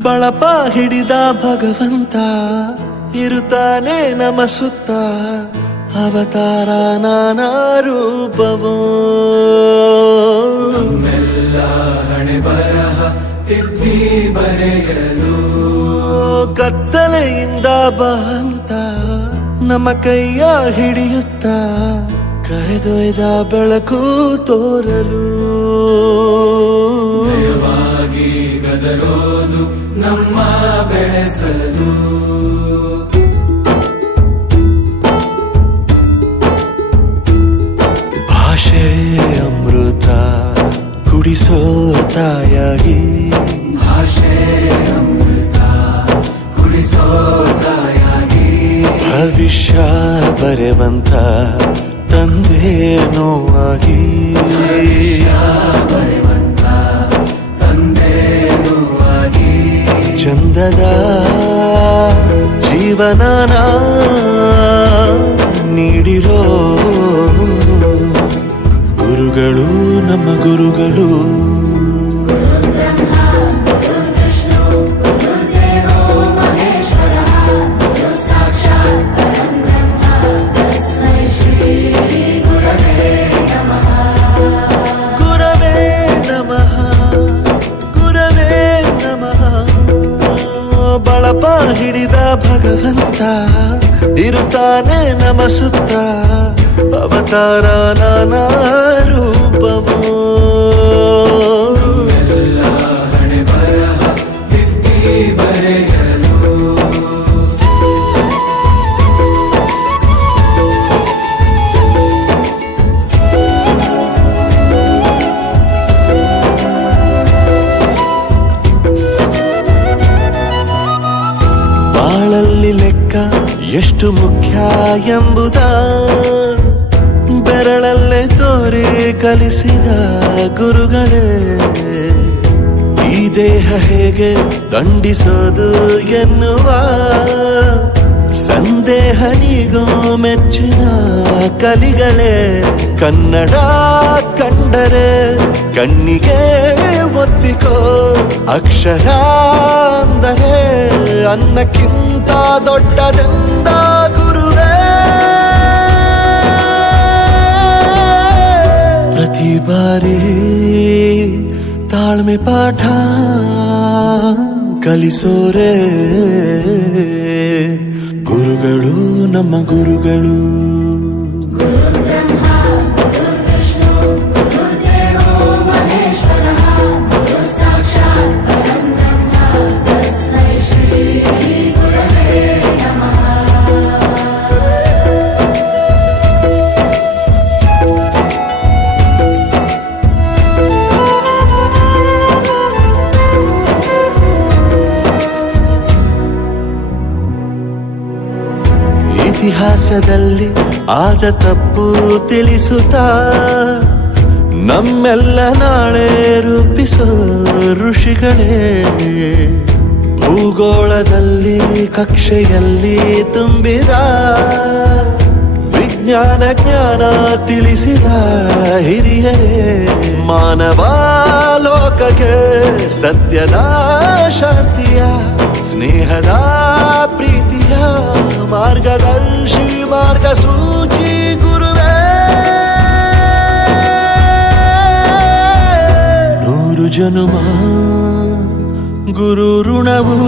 ಬಳಪ ಹಿಡಿದ ಭಗವಂತ ಇರುತ್ತಾನೆ ನಮ ಸುತ್ತ ಅವತಾರ ನಾನಾ ರೂಪವೋ ನಮ್ಮೆಲ್ಲ ಹಣೆ ಬರಹ ತಿದ್ದಿ ಬರೆಯಲು ಕತ್ತಲೆಯಿಂದ ಬಂತ ನಮ್ಮ ಕೈಯ ಹಿಡಿಯುತ್ತ ಕರೆದೊಯ್ದ ಬೆಳಕು ತೋರಲು ದಯವಾಗಿ ಗದರೋದು ನಮ್ಮ ಬೆಳೆಸಲು ಭಾಷೆ ಅಮೃತ ಕುಡಿಸೋ ತಾಯಾಗಿ ಭಾಷೆ ಅಮೃತ ಕುಡಿಸೋ ತಾಯಾಗಿ ಭವಿಷ್ಯ ಬರೆವಂತ ತಂದೆ ನೋವಾಗಿ ಬರೆವಂತ ತಂದೆ ನೋವಾಗಿ ಚಂದದ ಜೀವನನ ನೀಡಿರೋ ಗುರುಗಳು ನಮ್ಮ ಗುರುಗಳು ಬಳಪ ಹಿಡಿದ ಭಗವಂತ ಇರುತ್ತಾನೆ ನಮ ಸುತ್ತ ಅವತಾರ ನಾನಾ ರೂಪವೋ ಎಲ್ಲ ಹಣೆ ಬರಹ ತಿದ್ದಿ ಬರೆಯಲು ಬಾಳಲ್ಲಿ ಲೆಕ್ಕ ಎಷ್ಟು ಮುಖ್ಯ ಎಂಬುದ ಬೆರಳಲ್ಲೇ ತೋರಿ ಕಲಿಸಿದ ಗುರುಗಳೇ ಈ ದೇಹ ಹೇಗೆ ದಂಡಿಸೋದು ಎನ್ನುವ ಸಂದೇಹ ನೀಗೋ ಮೆಚ್ಚಿನ ಕಲಿಗಳೇ ಕನ್ನಡ ಕಂಡರೆ ಕಣ್ಣಿಗೆ ಒತ್ತಿಕೋ ಅಕ್ಷರ ಅಂದರೆ ಅನ್ನಕ್ಕಿಂತ ದೊಡ್ಡದೆಂದ ಗುರುವೇ ಪ್ರತಿ ಬಾರಿ ತಾಳ್ಮೆ ಪಾಠ ಕಲಿಸೋರೆ ಗುರುಗಳು ನಮ್ಮ ಗುರುಗಳು ಇತಿಹಾಸದಲ್ಲಿ ಆದ ತಪ್ಪು ತಿಳಿಸುತ್ತಾ ನಮ್ಮೆಲ್ಲ ನಾಳೆ ರೂಪಿಸೋ ಋಷಿಗಳೇ ಭೂಗೋಳದಲ್ಲಿ ಕಕ್ಷೆಯಲ್ಲಿ ತುಂಬಿದ ವಿಜ್ಞಾನ ಜ್ಞಾನ ತಿಳಿಸಿದ ಹಿರಿಯರೇ ಮಾನವ ಲೋಕಕ್ಕೆ ಸತ್ಯದ ಶಾಂತಿಯ ಸ್ನೇಹದ ಪ್ರೀತಿಯ ಮಾರ್ಗದರ್ಶಿ ಮಾರ್ಗಸೂಚಿ ಗುರುವೇ ನೂರು ಜನುಮ ಗುರು ಋಣವು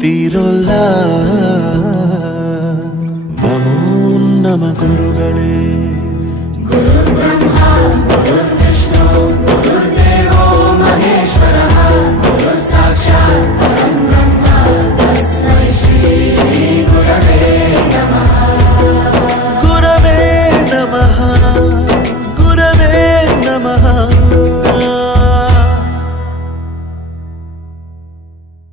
ತೀರೋಲ್ಲ ನಮೋ ನಮ ಗುರುಗಳೇ